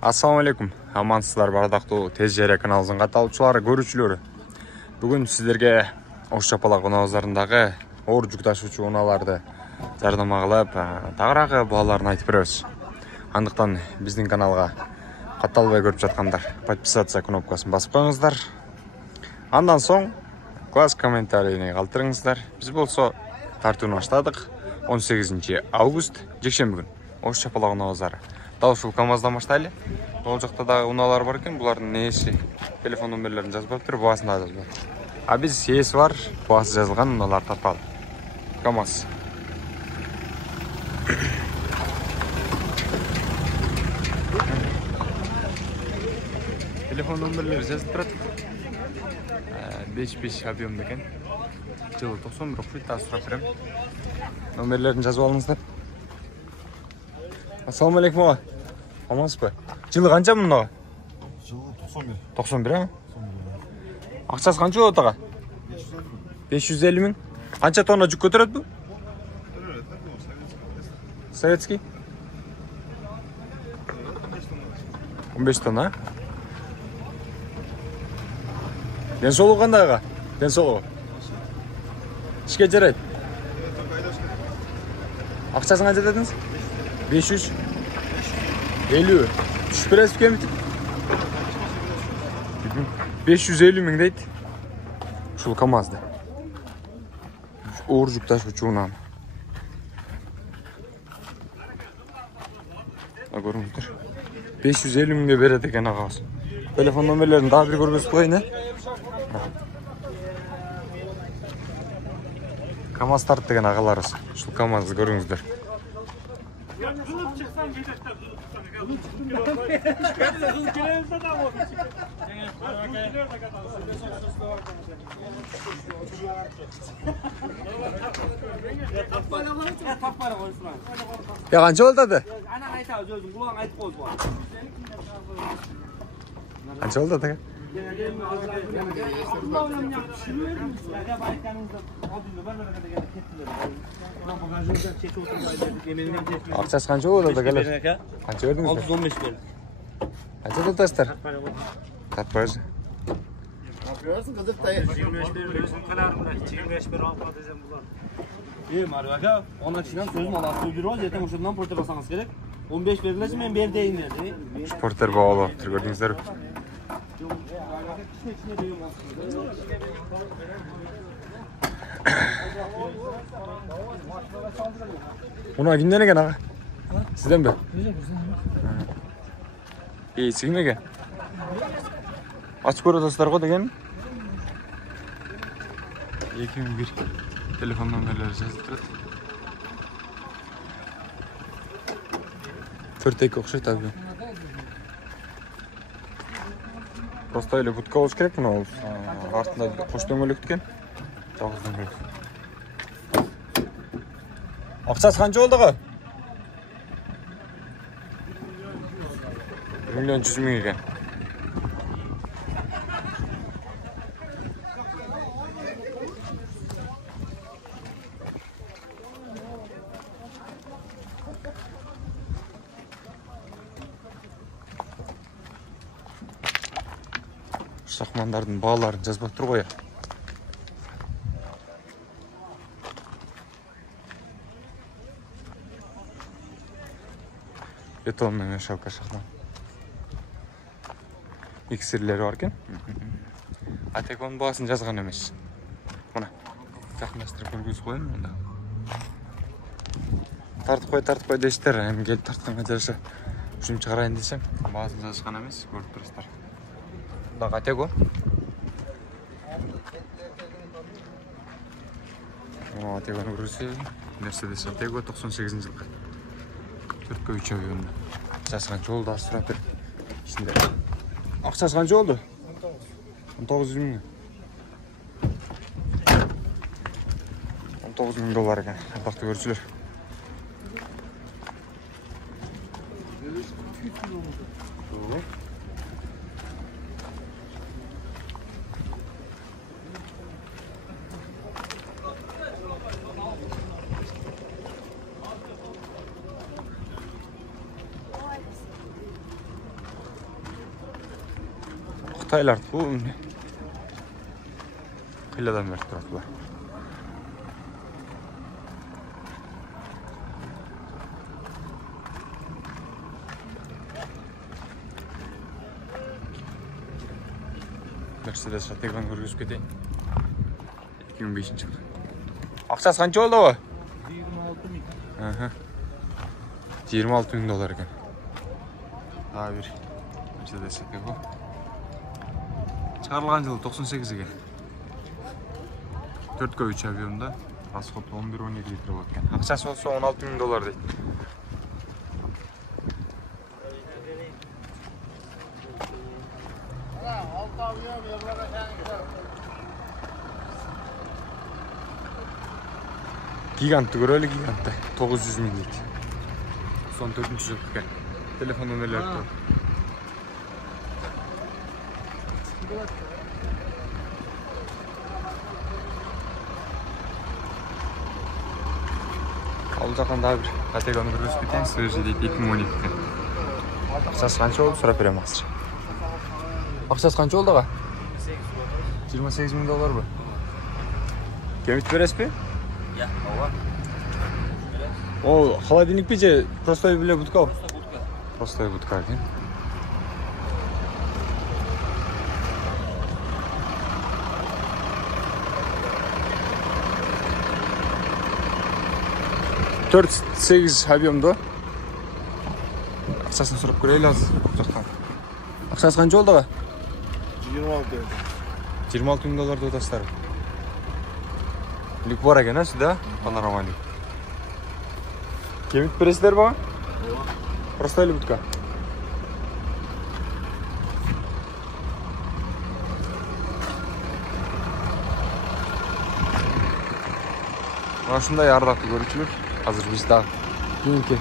Assalamu алейкум. Амансыздар бардақтуу Тез Жайра каналыбыздын катталуучулары, көрүүчүлөрү. Бүгүн сиздерге Ош Чапалак унаабыздарындагы оор жүк ташуучу унааларды жардама кылып, тагыраагы бааларын айтып беребиз. Андыктан биздин каналга катталбай көрүп жаткандар подписаться кнопкасын басып коюңуздар. Андан соң класс комментарийни калтырыңыздар. Биз болсо тартууну баштадык. 18 август жекшемби күн Ош Чапалак унаабыздары. Дал ушул КамАЗдан баштайлы. Ол жакта дагы унаалар бар экен. Булардын нээси, телефон номерлерин жазып алыптыр, баасын да жазып алып. А биз ээси бар, баасы жазылган унааларды тарталы. КамАЗ. Телефон номерлери жазылып турат. 5 объемдо экен. Жылы 91 окшойт, да сурап берем. Номерлерин жазып алыңыздар. Ассаламу алейкум ага. Амансызбы? Жылы канча мунага? Жылы 91. 91, а? Акчасы канча болот ага? 550 миң. Канча тонна жүк көтөрөт бу? Советский? 15 тонна. Ден соолугу кандай ага? Ден соолугу. Ишке жарайт. Акчасын канча дедиңиз? 550. Түшүп бересиз кемитип? 550 миң дейт. Ушул КамАЗды. Оор жүк ташуучу унаа. Көрүңүздөр. 550 миңге берет экен агабыз. Телефон номерлерин дагы бир көргөзүп коеюн, КамАЗ тарт деген агаларыбыз. Ушул КамАЗды көрүңүздөр. Ya kancha oldu adı? Kancha oldu adı? Akçası kancha oldu adı gelir? Kancha verdiniz mi? 615 verdim. Kancha da taşlar? Tatparız. Yapıyorsun kızık dayı. 25 veriyorsun kanarımda. 25 ver alma diyeceğim bular. Marif aka, ona kişiden sözüm Allah söylüyor ol. Zaten şundan porter basanız gerek. 15 verilmesi ben bir deyim dedi. Porter bağlı yaptır gördüğünüzler. Buna günden ne gene? Sizden mi? İyi, sigin ne gene? Açık orada koy da gene. 2001 telefon numaraları yazıp durат. 4 okşay tabii. Просто öyle budka olmuş gerek mi olmuş? Артында қош дөңгөлөк екен. Жалғыз дөңгөлөк. Ақшасы қанша болды ға? 1 миллион 100 мың екен. Шахмандардың бағаларын жазбақ тұр ғой. Бетонның шалқа шахман. Миксерлері бар екен. А тек оның бағасын жазған емес. Мұна. Жақындастырып көргізіп қойын мұнда. Тартып қой дейсіздер. Әмін келіп тартқанға жарыша жұмыс шығарайын десем. Бағасын жазған емес. Көріп тұрыстар. Бak Atego. Atego'nun kurusu Mercedes Atego 98 жылғы. 4-3 avionda. Ақшасы қанша oldu асырап бер. Ішінде. Ақшасы қанша oldu? 19 мың. 19 мың доллар екен. Бақты көршілер. Қытайлар бұл қиладан беріп тұрады бұлар. Мерседес Атеган көргізіп кетейін. 2005 жылы. Ақшасы қанша болды ғой? 26 мың доллар екен. Daha bir Mercedes Atego. Çıkarılған жылы 98 екен. 4x3 авионда расход 11-12 литр болады екен. Ақшасы болса 16 мың доллар дейді. Gigantты көрелі, гигантты. 900 мың дейді. Son 4-cü жылдық екен. Telefon nömerleri тұр. Ал жаққан daha bir Атеганы көргізіп кетейін. Свежий дейді 2012 екен. Ақшасы қанша болды? Сұрап беремін ақсыр. Ақшасы қанша болды аға? 28 мың доллар ба? Кемет бересіз бе? Ya, ova. О, холодильник пе же простой біле будка? Простой будка екен. Төрт сегіз объемды. Ақшасын сұрап көрелі аз жақтан. Ақшасы қанша болды аға? 26 мың долларды отастар. Люк бар екен, а сюда? Панорама люк. Кемет бересіздер ба? Простой будка. Ашындай ардақты көрушілер. Қазір біз дағы кейінгі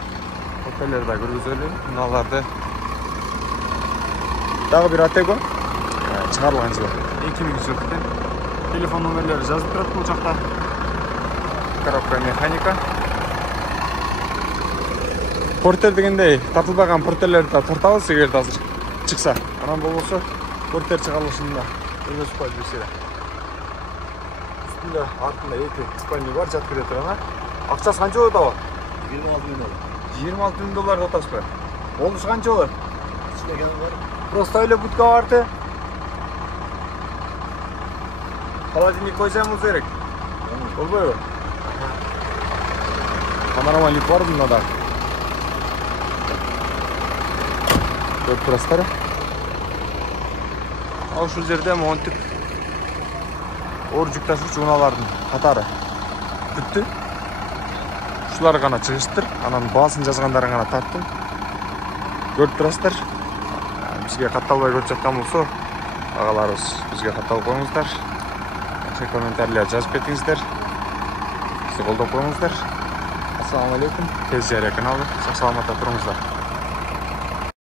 отелерді көргізелі. Мыналарды дағы бір Атего шығарылған жылы. 2000 жылдықта. Телефон номерлері жазып тұрады бұл жақта. Коробка механика. Портер дегендей тартылбаған портерлерді тартабыз егерді азыр шықса. Анан болмаса портер шығарылышында өзі спальня берседі. Үстінде артында екі спальня бар, жат кіре тұрана. Ақшасы қанша болады ава? 26 мың доллар. 26 мың доллар отасы ба? Олыш қанша олар? İçinde var. Просто öyle budka vardı. Холодильник koyacağımız gerek. Olmuyor mu? Panoramalik var bunda da. Dört burasları. Al şu yerde montik orcuk taşıç unalardın қатары бүтті. Şular ғана çıkıştır. Anan baсын жазғандарын ғана тарттым. Көріп тұрасыздар. Бізге қатталбай көріп жатқан болса, ағаларымыз бізге қатталып қойыңыздар. Комментарийлер жазып кетіңіздер. Бізді қолдап қойыңыздар. Ассаламу алейкум. Тез жария каналы. Сақ саламатта тұрыңыздар.